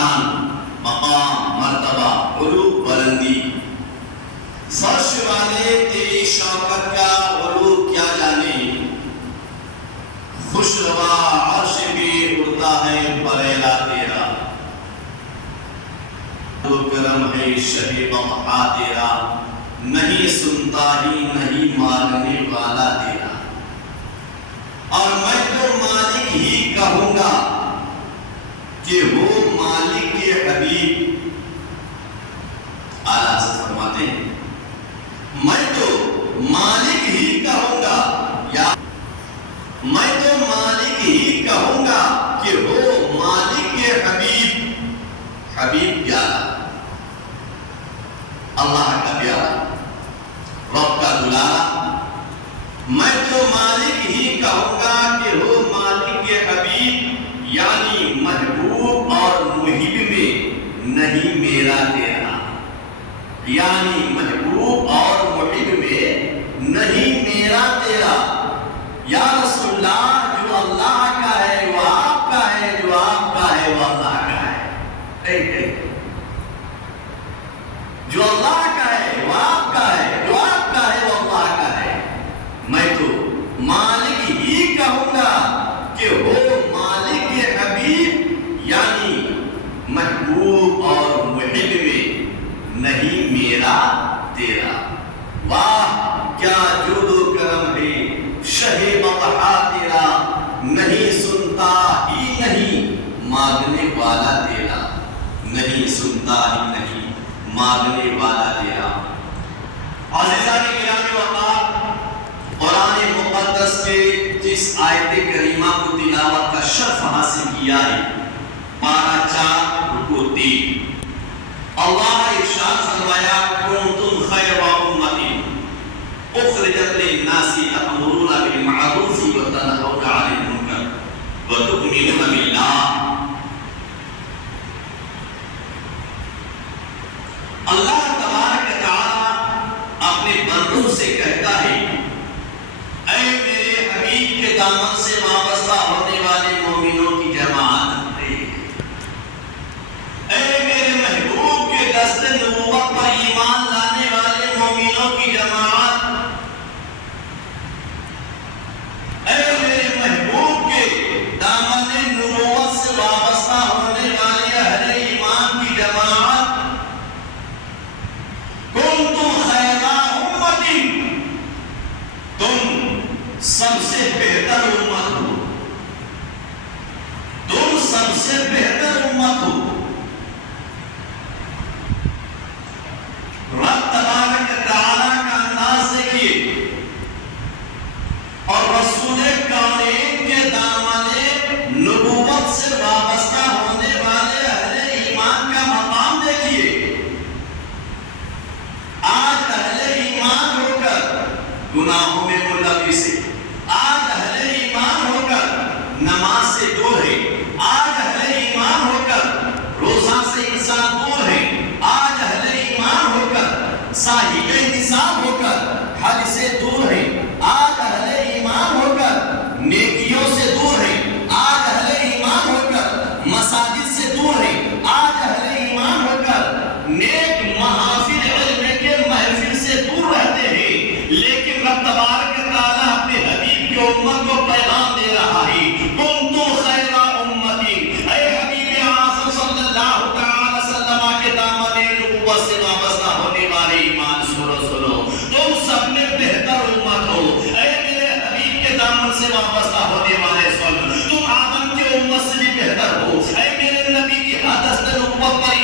شان، مقام، مرتبہ، علو، بلندی، فرش والے تیری شوکت کا علو کیا جانے، خوش روا عرش پہ اڑتا ہے پریلا تیرا، تو کرم ہے شہ بقا تیرا، نہیں سنتا ہی نہیں ماننے والا تیرا، اور میں تو مالک ہی کہوں گا کہ وہ مالک کے حبیب اعلیٰ حضرت فرماتے ہیں میں تو مالک ہی کہوں گا، یا میں تو مالک ہی کہوں گا کہ وہ مالک کے حبیب، حبیب پیارا، اللہ کا پیارا، رب کا دلارا، میں تو مالک ہی کہوں گا کہ وہ مالک کے حبیب، یعنی محبوب اور محب میں نہیں میرا تیرا، یعنی محبوب اور محب میں نہیں میرا تیرا، یا رسول اللہ جو اللہ کا ہے وہ آپ کا ہے، جو آپ کا ہے وہ اللہ کا ہے، جو اللہ کا ہے وہ آپ کا ہے، جو آپ کا ہے وہ اللہ کا ہے، میں تو مالک ہی کہوں گا کہ وہ مالک کے حبیب یعنی محبوب اور محب میں نہیں میرا تیرا، واہ کیا جود و کرم ہے شہ بقا تیرا، نہیں سنتا ہی نہیں مانگنے والا تیرا، نہیں سنتا ہی نہیں مانگنے والا تیرا۔ عزیزان گرامی وقار، قرآن مقدس کے جس آیت کریمہ کو تلاوت کا شرف حاصل کیا ہے، پارہ 4 رکوع 3، اللہ ارشاد فرمایا کنتم خیر امۃ اخرجت للناس تأمرون بالمعروف وتنہون عن المنکر وتؤمنون باللہ۔ اللہ تبارک تعالی اپنے بندوں سے کہتا ہے اے میرے حبیب کے دامن سے وابستہ ہونے والے مومنوں کی جماعت، اے میرے محبوب کے دست نبوت پر ایمان لانے والے مومنوں کی جماعت، اے میرے محبوب کے دامن نبوت سے وابستہ ہونے والے اہل ایمان کی جماعت، کنتم خیر امۃ، تم سب سے بہتر امت ہو، تم سب سے بہتر امت ہو۔ رب تبارک تعالیٰ کا انداز دیکھیے، اور رسول کونین کے دامن نبوت سے وابستہ ہونے والے اہل ایمان کا مقام دیکھیے۔ آج اہل ایمان ہو کر گناہوں میں ملوث ہے، آج اہل ایمان ہو کر نماز سے دور ہے، آج اہل ایمان ہو کر روزہ سے انسان دور ہے، آج اہل ایمان ہو کر صاحب نصاب ہو کر حج سے دور ہے، آج اہل ایمان ہو کر نیکیوں سے دور ہے، آج اہل ایمان ہو کر مساجد سے دور ہے، آج اہل ایمان ہو کر نیک محافل علم کے محفل سے دور رہتے ہیں، لیکن رب تبارک تعالیٰ اپنے حبیب کی امت کو پیغام دے رہا ہے کنتم خیر امۃ، اے حبیب اعظم صلی اللہ تعالی وسلم کے دامن نبوت سے وابستہ ہونے والے ایمان سنو، تم سب میں بہتر امت ہو، اے میرے حبیب کے دامن سے وابستہ ہونے والے سن، تم آدم کے امت سے بھی بہتر ہو، اے میرے نبی کی حدث نبوت پر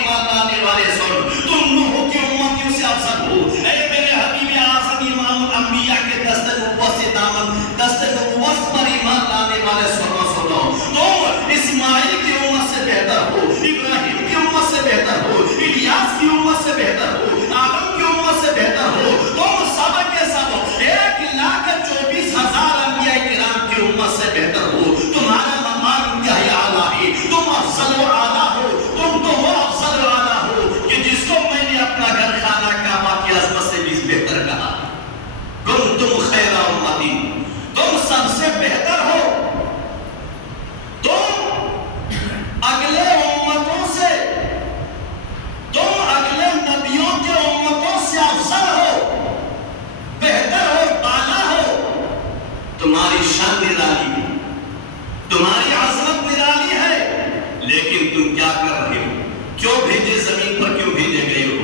لیکن تم کیا کر رہے ہو؟ کیوں بھیجے زمین پر، کیوں بھیجے گئے ہو؟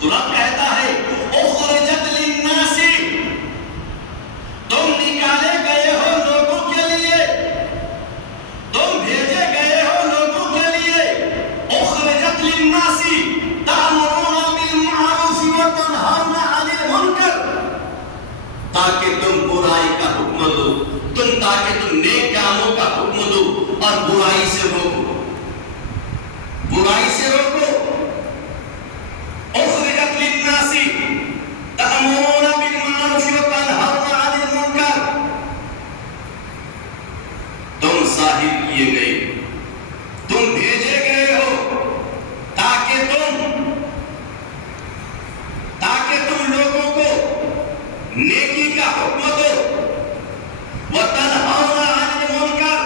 تو رب کہتا ہے اخرجت للناس، تم نکالے گئے ہو لوگوں کے لیے، تم بھیجے گئے ہو لوگوں کے لیے۔ اخرجت للناس تأمرون بالمعروف وتنہون عن المنکر، تاکہ تم برائی کا حکم دو، تاکہ تم نیک کاموں کا حکم دو اور برائی سے روکو، برائی سے روکو۔ اخرجت للناس تأمرون بالمعروف وتنہون عن المنکر، تم ظاہر کیے گئے، تم بھیجے گئے ہو تاکہ تم لوگوں کو نیکی کا حکم دو، وتنہون عن المنکر،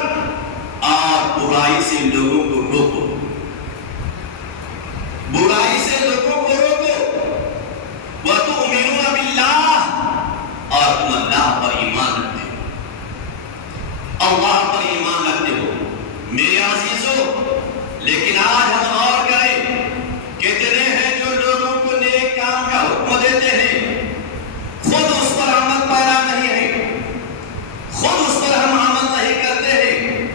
اور برائی سے لوگوں کو روکو، برائی سے لوگوں کو روکو۔ وتؤمنون باللہ، اور تم اللہ پر ایمان رکھتے ہو، اللہ پر ایمان رکھتے ہو میرے عزیزو۔ لیکن آج ہم غور کریں، کتنے ہیں جو لوگوں کو نیک کام کا حکم دیتے ہیں، خود اس پر عمل پیرا نہیں ہے، خود اس پر ہم عمل نہیں کرتے ہیں،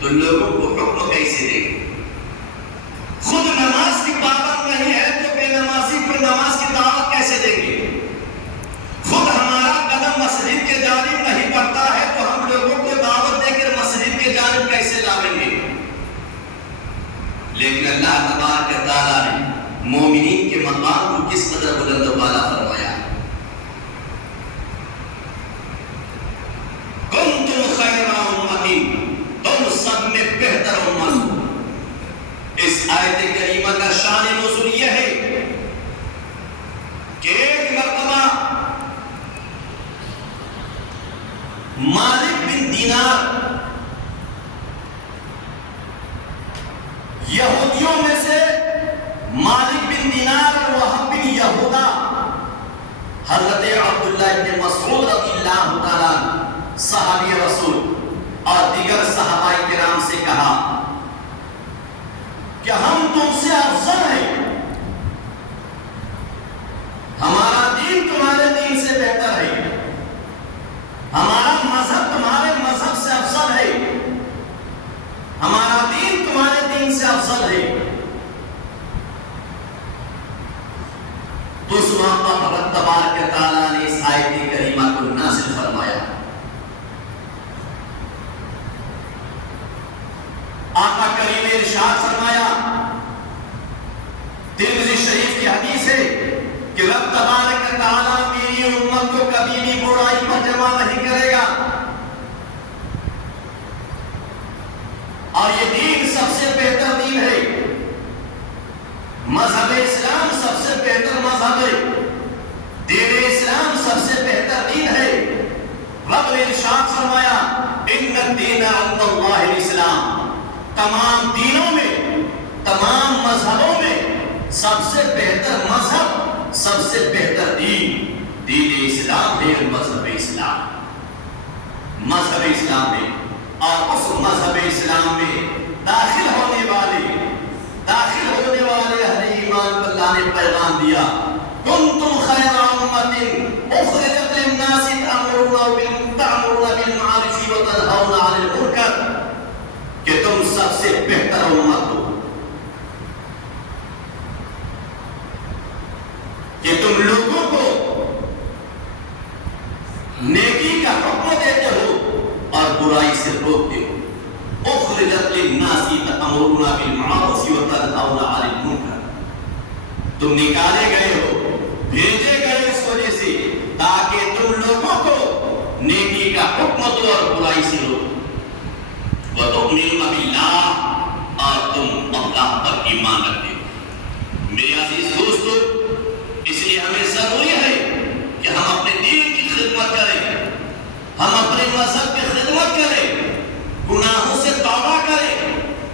تو لوگوں کو حکم کیسے دیں گے؟ خود نماز کی پابند نہیں ہے تو بے نمازی کو نماز کی دعوت کیسے دیں گے؟ خود ہمارا قدم مسجد کے جانب نہیں بڑھتا ہے تو ہم لوگوں کو دعوت دے کر مسجد کے جانب کیسے لاویں گے؟ لیکن اللہ تبارک و تعالیٰ نے مومنین کے مقام کو کس قدر بلند و بالا فرمایا۔ کنتم خیر امۃ، تم سب میں بہتر امت ہو۔ اس آیت کریمہ کا شان نزول یہ ہے کہ ایک مرتبہ مالک بن دینار یہودیوں میں سے، مالک بن دینار اور وہب بن یہودا، حضرت عبداللہ بن مسعود رضی اللہ تعالیٰ صحابی رسول اور دیگر صحابہ کرام سے کہا کہ ہم تم سے افضل ہیں، ہمارا دین تمہارے دین سے بہتر ہے، ہمارا مذہب تمہارے مذہب سے افضل ہے، ہمارا دین تمہارے دین سے افضل ہے۔ تو اس موقع پر تبارک تعالیٰ نے اس آیت کریمہ کو نازل فرمایا۔ آقا کریم نے ارشاد فرمایا، ترمذی شریف کی حدیث ہے کہ رب تبارک تعالیٰ میری امت کو کبھی بھی برائی پر جمع نہیں کرے گا، اور یہ دین سب سے بہتر دین ہے، مذہب اسلام سب سے بہتر مذہب ہے، دین اسلام سب سے بہتر دین ہے۔ رب نے ارشاد فرمایا ان الدین عند اللہ الاسلام، تمام دینوں میں، تمام مذہبوں میں سب سے بہتر مذہب، سب سے بہتر دین دین اسلام ہے، مذہب اسلام، مذہب اسلام ہے۔ اور اس مذہب اسلام میں داخل ہونے والے اہل ایمان کو اللہ نے پیغام دیا، کنتم خیر امۃ اخرجت للناس تأمرون بالمعروف وتنہون عن المنکر، کہ تم سب سے بہتر امت ہو، کہ تم لوگوں کو نیکی کا حکم دیتے ہو اور برائی سے روکتے ہو۔ اخرجت للناس تأمرون بالمعروف وتنہون عن المنکر، تم نکالے گئے ہو، بھیجے گئے اس وجہ سے تاکہ تم لوگوں کو نیکی کا حکم دو اور برائی سے روکو۔ وتؤمنون باللہ، اور تم اللہ پر ایمان رکھتے ہو۔ میرے عزیز دوستو، اس لیے ہمیں ضروری ہے کہ ہم اپنے دین کی خدمت کریں، ہم اپنے مذہب کی خدمت کریں، گناہوں سے توبہ کریں،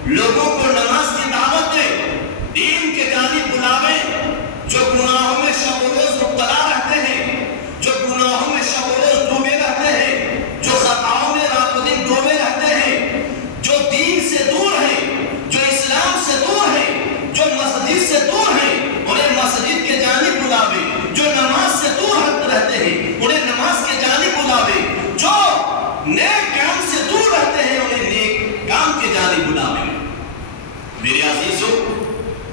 لوگوں کو نماز کی دعوت دیں، دین کے جانب بلاویں۔ جو گناہوں میں شب و روز مبتلا رہتے ہیں، جو گناہوں میں شب و روز ڈوبے رہتے ہیں، جو خطاؤں میں رات و دن ڈوبے رہتے ہیں، جو دین سے دور ہیں، جو میرے عزیزو،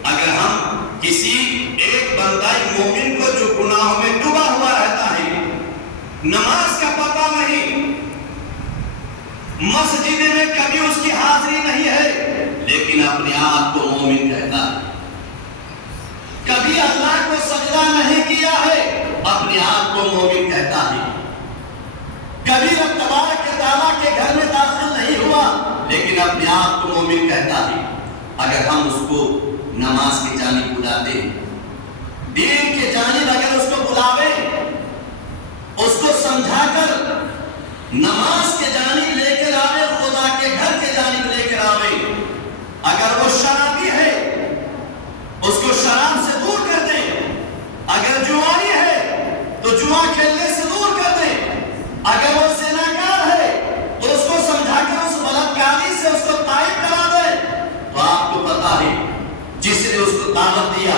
اگر ہم کسی ایک بندہ مومن کو جو گناہوں میں ڈوبا ہوا رہتا ہے، نماز کا پتہ نہیں، مسجد میں کبھی اس کی حاضری نہیں ہے، لیکن اپنے آپ کو مومن کہتا ہے، کبھی اللہ کو سجدہ نہیں کیا ہے، اپنے آپ کو مومن کہتا ہے، کبھی رب تبارک و تعالیٰ کے گھر میں داخل نہیں ہوا، لیکن اپنے آپ کو مومن کہتا ہے۔ اگر ہم اس کو نماز کی جانب بلاتے ہیں، دین کے جانب اگر اس کو بلاویں، اس کو سمجھا کر نماز کے جانب لے کر آوے، خدا کے گھر کے جانب لے کر آوے، اگر وہ شرابی ہے اس کو شراب سے دور کر دیں، اگر جواری ہے تو جوا کھیلنے سے دور کر دیں، اگر وہ زناکار ہے تو اس کو سمجھا کر اس بلاتکاری سے اس کو تائب کرا دیں، تو آپ کو پتا ہے جس نے اس کو دعوت دیا،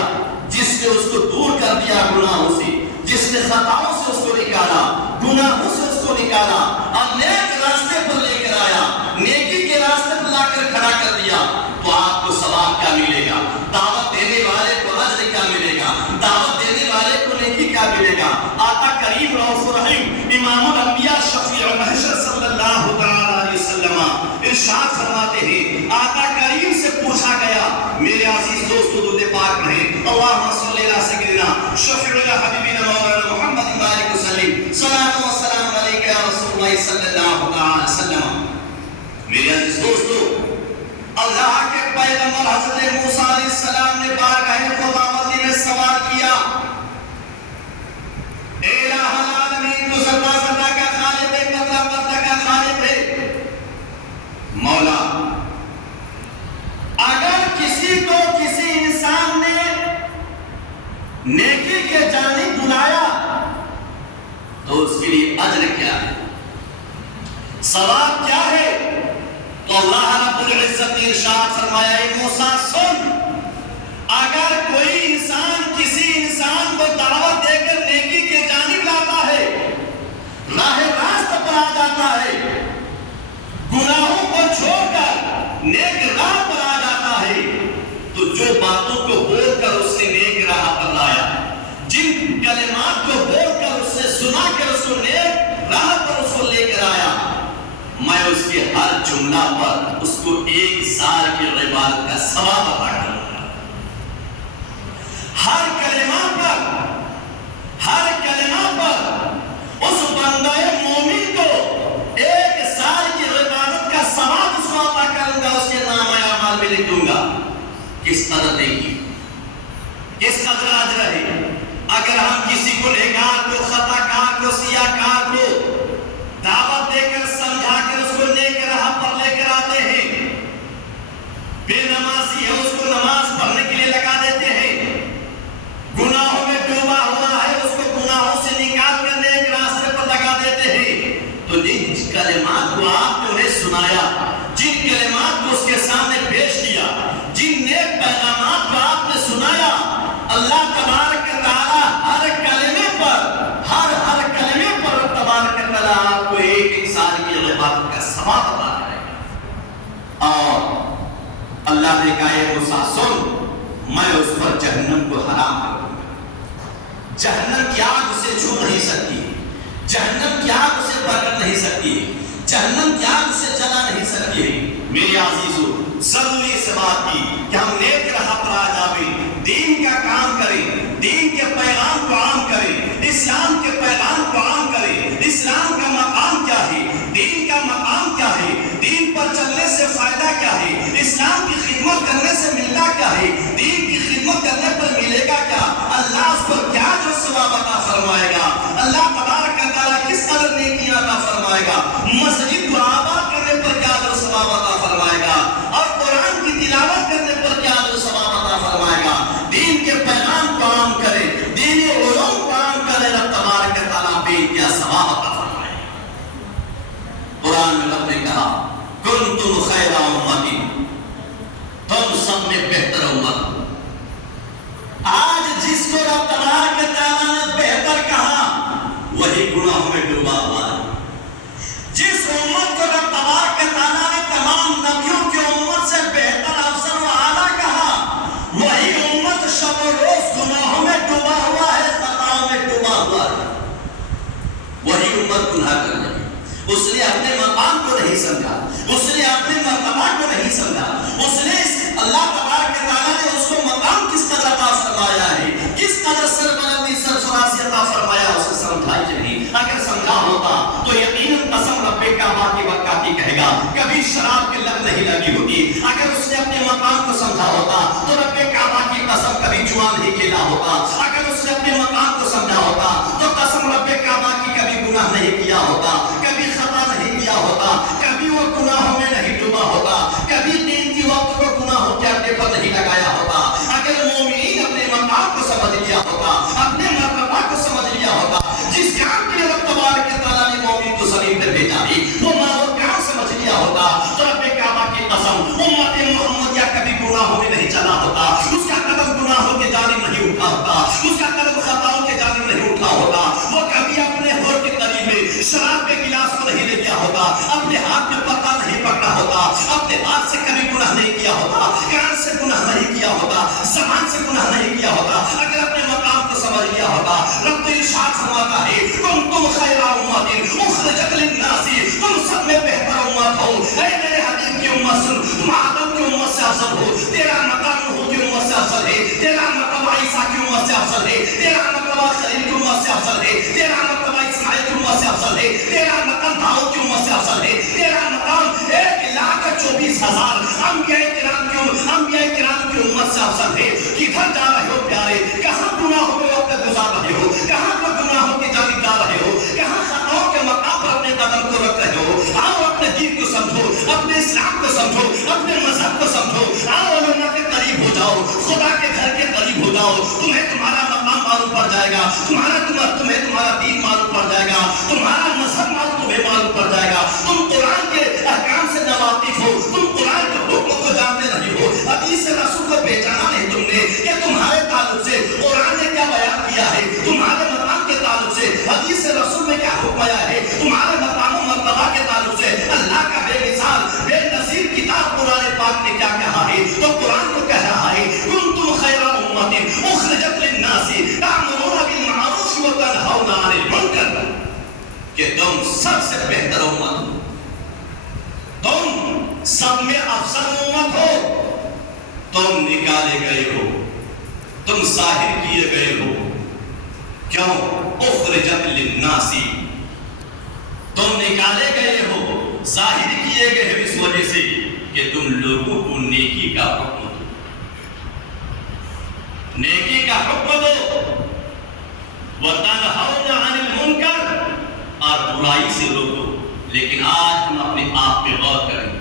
جس نے اس کو دور کر دیا گناہوں سے، جس نے خطاؤں سے اس کو نکالا، گناہوں سے اس کو نکالا اور نیک راستے پر لے کر آیا، نیکی کے راستے پر لا کر کھڑا کر دیا، تو آپ کو ثواب کیا ملے گا؟ دعوت دینے والے کو اجر کیا ملے گا؟ دعوت دینے والے کو نیکی کیا ملے گا؟ آقا کریم رؤوف رحیم امام الانبیاء شفیع المحشر صلی اللہ علیہ وسلم ارشاد فرماتے ہیں، آقا کریم سے پوچھا گیا، میرے عزیز دوستو درود پاک پڑھیں، اللہم صلی علی سیدنا شفیعنا حبیبنا مولانا محمد بارک وسلم، صلاۃ و سلام علیک یا رسول اللہ صلی اللہ علیہ وسلم۔ میرے عزیز دوستو، اللہ کے پیغمبر حضرت موسیٰ علیہ السلام نے بارگاہ خداوندی میں سوال کیا، اے الہ العالمین، تو ذرہ ذرہ کا خالق ہے، قطرہ قطرہ کا خالق ہے، مولا اگر کسی کو کسی انسان نے نیکی کے جانب بلایا تو اس کے لیے اجر کیا ہے، ثواب کیا ہے؟ تو اللہ رب العزت نے ارشاد فرمایا، اے موسیٰ سن، اگر کوئی انسان کسی انسان کو دعوت دے کر نیکی کے جانب لاتا ہے، راہ راست پر آ جاتا ہے، گناہوں کو چھوڑ کر نیک راہ پر آ جاتا ہے، تو جو باتوں کو بول کر اس نے نیک راہ پر لایا، جن کلمات کو بول کر اس سے سنا کر اس کو نیک راہ پر اس کو لے کر آیا، میں اس کے ہر جملہ پر اس کو 1 سال کی عبادت کا ثواب عطا کروں گا۔ ہر کلمہ پر اس بندہ مومن کو 1 سال کی عبادت کا ثواب اس کو عطا کروں گا، اس کے نام اعمال میں لکھ دوں گا۔ کس قدر دیکھیے، کس قدر اجر ہے۔ اگر ہم کسی کو گنہگار کو، خطا کار کو، سیاہ کار کو دعوت دے کر سمجھا کر اس کو نیک راہ پر لے کر آتے ہیں، بے نمازی ہے اس کو نماز پڑھنے کے لیے لگا دیتے ہیں، گناہوں میں ڈوبا ہوا ہے اس کو گناہوں سے نکال کر نیک راستے پر لگا دیتے ہیں، تو جن کلمات کو آپ نے انہیں سنایا، جن کلمات کو اس کے سامنے پیش کیا، جن نیک پیغامات کو آپ نے سنایا، اللہ تبارک و تعالیٰ ہر کلمے پر تبارک و تعالیٰ آپ کو 1 انسان کی عبادت کا ثواب عطا کرے گا۔ اور اللہ نے کہا، اے موسیٰ سن، میں اس پر جہنم کو حرام کروں گا، جہنم کی آگ اسے چھو نہیں سکتی، جہنم کی آگ اسے پکڑ نہیں سکتی، جہنم کی آگ اسے جلا نہیں سکتی ہے۔ میرے عزیزو، ضروری اس بات کی کہ ہم نیک راہ پر آ جاویں، دین کا کام کریں، دین کے پیغام کو عام کریں، اسلام کے پیغام کو عام کریں۔ اسلام کا مقام کیا ہے، دین کا مقام کیا ہے، دین پر چلنے سے فائدہ کیا ہے، اسلام کی خدمت کرنے سے ملتا کیا ہے، دین کی خدمت کرنے پر ملے گا کیا، اللہ اس پر کیا جو ثواب عطا فرمائے گا، اللہ تبارک و تعالیٰ کس قدر نیکیاں عطا فرمائے گا، مسجد کو آباد کرنے پر کیا جو ثواب عطا فرمائے گا، اور قرآن کی تلاوت کرنے پر کیا جو ثواب عطا فرمائے گا۔ دین کے پیغام کو عام کرے، دینی علوم کو عام کرے، رب تبارک و تعالیٰ بے کیا ثواب عطا فرمائے گا۔ قرآن میں رب نے کہا، کنتم خیر امت، تم سب میں بہتر امت۔ آج جس کو رب تبارک و تعالیٰ نے بہتر کہا، وہی گناہوں میں ڈوبا ہوا ہے۔ جس امت کو رب تبارک و تعالیٰ نے تمام نبیوں کی امت سے بہتر افضل و اعلیٰ وہی امت شب و روز گناہوں میں ڈوبا ہوا ہے، خطاؤں میں ڈوبا ہوا ہے، وہی امت گناہ کر رہی ہے۔ اس نے اپنے مقام کو نہیں سمجھا، اس نے اپنے مرتبہ کو نہیں سمجھا، اس نے اللہ تبارک تعالیٰ نے اس کو مقام کس قدر عطا فرمایا ہے، کس قدر سربلندی سرفرازی عطا فرمایا، اسے سمجھا ہی نہیں۔ اگر سمجھا ہوتا تو یقیناً قسم رب کعبہ کی وقاتی کہے گا، کبھی شراب کی لت نہیں لگی ہوتی۔ اگر اس نے اپنے مقام کو سمجھا ہوتا تو رب کعبہ کی قسم کبھی جوا نہیں کھیلا ہوتا۔ اگر اس نے اپنے مقام کو سمجھا ہوتا تو قسم رب کعبہ کی کبھی گناہ نہیں کیا ہوتا، کبھی خطا نہیں کیا ہوتا، کبھی وہ گناہوں میں نہیں ڈوبا ہوتا، کبھی دین کی وقت کو گناہوں کے اڈے پر نہیں لگایا ہوتا۔ اگر مومنین اپنے مقام کو سمجھ لیا ہوتا، اپنے مرتبہ کو سمجھ لیا ہوتا، جس کام کے لیے رب تبارک تعالیٰ نے مومن کو زمین پر بھیجا ہے وہ کام سمجھ لیا ہوتا تو رب کعبہ کی قسم امت محمدیہ کبھی گناہوں میں نہیں چلا ہوتا، اس کا قدم گناہوں کے جانب نہیں اٹھا ہوتا، اس کا قدم خطاؤں کے جانب نہیں اٹھا ہوتا، وہ کبھی اپنے ہونٹ کے قریب میں شراب کے گلاس کو نہیں لے لیا ہوتا، اپنے ہاتھ میں پتا نہیں پکڑا ہوتا، اپنے ہاتھ سے کبھی گناہ نہیں کیا ہوتا، کان سے گناہ نہیں کیا ہوتا، زبان سے گناہ نہیں کیا ہوتا۔ اگر اپنے مقام کو سمجھ لیا ہوتا، رب تو ارشاد فرماتا ہے تم خیر امت اخرجت للناس، تم سب میں بہتر امت ہو۔ اے میرے حبیب کی امت سن، تم آدم کی امت سے افضل ہو، تیرا مقام نوح کی امت سے افضل ہے، تیرا مرتبہ عیسیٰ کی امت سے افضل ہے، تیرا مرتبہ خلیل کی امت سے افضل ہے، تیرا مرتبہ اسماعیل کی امت سے افضل ہے، تیرا مقام داؤد کی امت سے افضل ہے، تیرا مقام 1,24,000 انبیاء کرام کی امت سے افضل ہے۔ کدھر جا رہے ہو پیارے؟ کہاں گناہوں میں وقت گزار رہے ہو؟ کہاں پر گناہوں کی جانب جا رہے ہو؟ کہاں خطاؤں کے مقام پر اپنے قدم کو رکھ رہے ہو؟ آؤ اپنے دین کو سمجھو، اپنے اسلام کو سمجھو، اپنے مذہب کو سمجھو، آؤ علماء کے قریب ہو جاؤ، خدا کے گھر کے قریب ہو جاؤ، تمہیں تمہارا مقام معلوم پڑ جائے گا، تمہیں تمہارا دین معلوم پڑ جائے گا، تمہارا مذہب تمہیں معلوم پڑ جائے گا، تم قرآن کے احکام سے ناواقف ہو، تم قرآن کے حکم کو جانتے نہیں ہو، حدیث رسول کو پہچانا نہیں تم نے کہ تمہارے تعلق سے قرآن نے کیا بیان کیا ہے، تمہارے مقام کے تعلق سے حدیث رسول نے کیا حکم آیا ہے، تمہارے مقام و مرتبہ کے تعلق سے اللہ کا بے مثال بے نظیر کتاب قرآن پاک نے کیا کہا ہے، تو قرآن کو کہہ رہا ہے کنتم خیر امت اخرجت للناس تأمرون بالمعروف وتنہون عن المنکر، کہ تم سب سے بہتر امت ہو، تم سب میں افضل امت ہو، تم نکالے گئے ہو، تم ظاہر کیے گئے ہو، کیوں؟ اخرجت للناس، تم نکالے گئے ہو، ظاہر کیے گئے ہو اس وجہ سے کہ تم لوگوں کو نیکی کا حکم دو، نیکی کا حکم دو، وَتَنْهَوْنَ عَنِ الْمُنْكَرِ، اور برائی سے روکو۔ لیکن آج ہم اپنے آپ پہ غور کریں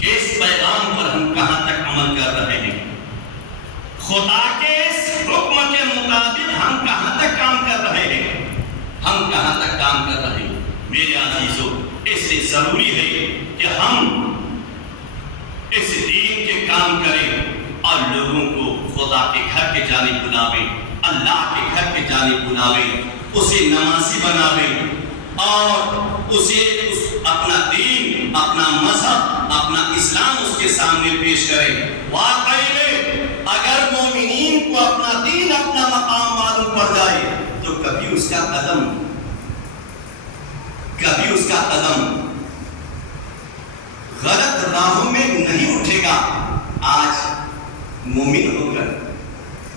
کہ اس پیغام پر ہم کہاں تک عمل کر رہے ہیں، خدا کے اس حکم کے مطابق ہم کہاں تک کام کر رہے ہیں، ہم کہاں تک کام کر رہے ہیں۔ میرے عزیزو، اس لیے ضروری ہے کہ ہم اس دین کے کام کریں اور لوگوں کو خدا کے گھر کے جانب بلاویں، اللہ کے گھر کے جانب بلاویں، اسے نمازی بناویں اور اسے اپنا دین، اپنا مذہب، اپنا اسلام اس کے سامنے پیش کریں۔ واقعی میں اگر مومنین کو اپنا دین، اپنا مقام معلوم پڑ جائے تو کبھی اس کا قدم غلط راہوں میں نہیں اٹھے گا۔ آج مومن ہو کر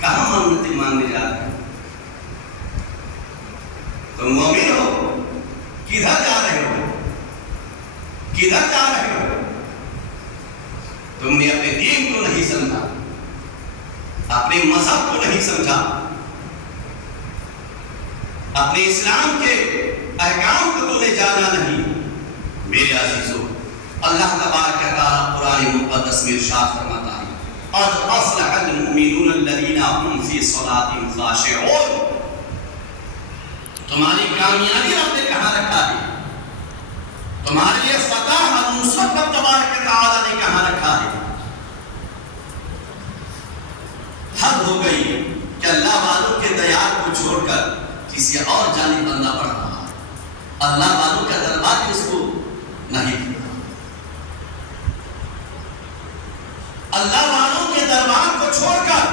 کہاں منتیں مانگنے جا رہے ہیں؟ تم مومن ہو، کدھر جا رہے ہو؟ کدھر جا رہے ہو؟ تم نے اپنے دین کو نہیں سمجھا، اپنے مذہب کو نہیں سمجھا، اپنے اسلام کے احکام کو تمہیں جانا نہیں۔ میرے عزیزو، اللہ تبارک و تعالیٰ قرآن مقدس میں ارشاد فرماتا ہے قد افلح المؤمنون الذین هم فی صلاتهم خاشعون، تمہاری کامیابی رب نے کہاں رکھا ہے، تمہارے لیے فتح اور نصرت رب تبارک و تعالیٰ نے کہاں رکھا ہے۔ حد ہو گئی کہ اللہ والوں کے دیار کو چھوڑ کر کسی اور جانب بندہ پڑ رہا ہے، اللہ والوں کا دربار اس کو نہیں دیا، اللہ والوں کے دربار کو چھوڑ کر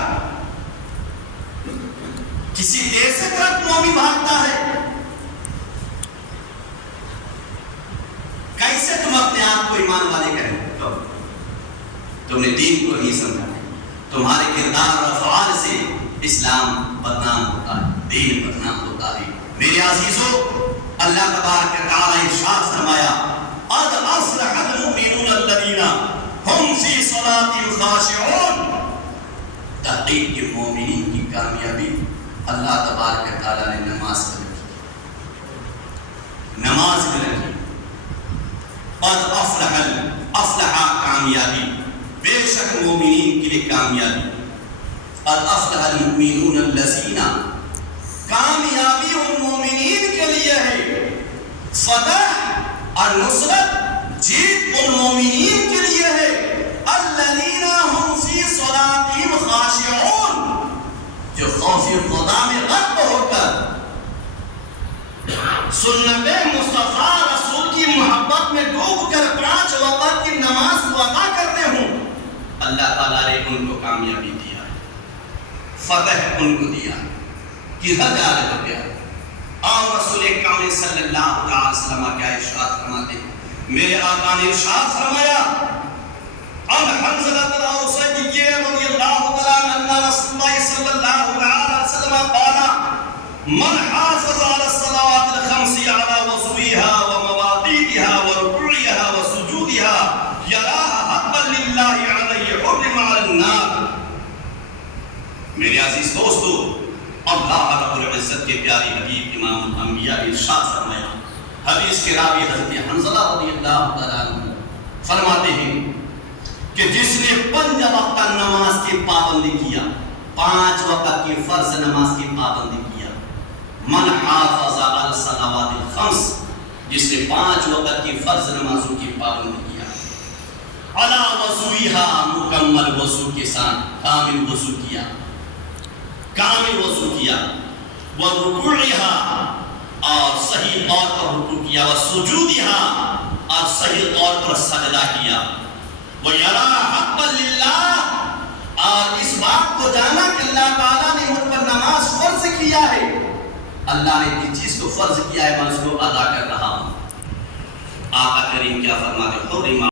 ایمان والے کہے تم نے دین کو نہیں سمجھا، تمہارے کردار اور افعال سے اسلام بدنام ہوتا ہے، دین بدنام ہوتا ہے۔ میرے عزیزو، اللہ تبارک و تعالی ارشاد فرمایا قد افلح المؤمنون الذین هم فی صلاتهم خاشعون، تحقیق کے مومنین کی کامیابی اللہ تبارک و تعالی نے نماز میں رکھی، نماز میں رکھی۔ قد افلح کامیابی، بے شک مومنین کے لیے کامیابی۔ قد افلح المؤمنون الذین، کامیابی ان مومنین کے لیے ہے، فتح اور نصرت جیت ان مومنین کے لیے ہے، الذین هم فی صلاتهم خاشعون، جو خوف خدا میں غرق ہو کر سنت مصطفیٰ رسول کی محبت میں ڈوب کر 5 وقت کی نماز کو ادا کرتے ہوں، اللہ تعالیٰ نے ان کو کامیابی دیا ہے، فتح ان کو دیا ہے، کدھر جا رہے ہو گیا؟ اور رسول کامل صلی اللہ علیہ وسلم کیا ارشاد فرماتے ہیں؟ میرے آقا نے ارشاد فرمایا عن حنظلۃ الاوصی رضی اللہ تعالی عنہ رسول اللہ صلی اللہ علیہ وسلم قال من حافظ على الصلوات الخمس على وضوئها ومواقيتها وركوعها وسجودها يراها حقا لله عليه حرم على النار۔ میرے عزیز دوستو، اللہ رب العزت کے پیارے حبیب امام الانبیاء نے ارشاد فرمایا، حدیث کے راوی حضرت حنظلہ رضی اللہ تعالیٰ عنہ فرماتے ہیں کہ جس نے 5 وقت نماز کی پابندی کیا، 5 وقت کی فرض نماز کی پابندی کیا، من حافظ علی الصلوات الخمس، جس نے 5 وقت کی فرض نمازوں کی پابندی کیا، علی وضوئها، مکمل وضو کے ساتھ کامل وضو کیا، کامل وضو کیا، ورکوعها، اور صحیح طور پر رکوع کیا، وسجودها، اور صحیح طور پر سجدہ کیا، وَيَرَا حَقًّا لِلَّهِ، اور اس بات کو جانا کہ اللہ تعالیٰ نے مجھ پر نماز فرض کیا ہے، اللہ نے جس چیز کو فرض کیا ہے میں اس کو ادا کر رہا ہوں۔ آقا کریم کیا فرماتے ہیں؟